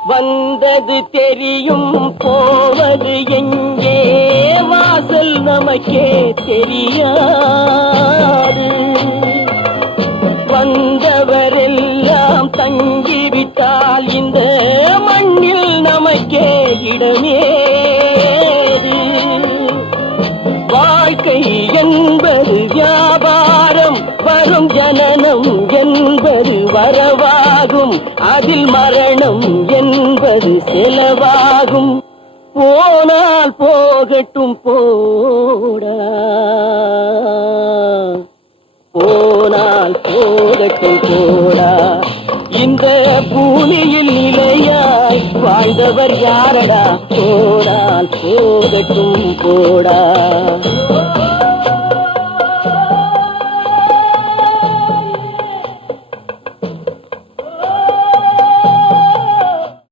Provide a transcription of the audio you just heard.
வந்தது தெரியும் போவது எங்கே வாசல் நமக்கே தெரியாது. வந்தவரெல்லாம் தங்கிவிட்டால் இந்த மண்ணில் நமக்கே இடமேது. வாழ்க்கை என்பது வியாபாரம், வரும் ஜனனம் என்பது வரவாகும், அதில் மரணம் என்பது செலவாகும். போனால் போகட்டும் போடா, போனால் போகட்டும் போடா. இந்த பூமியில் நிலையாய் வாழ்ந்தவர் யாரடா? போனால் போகட்டும் போடா.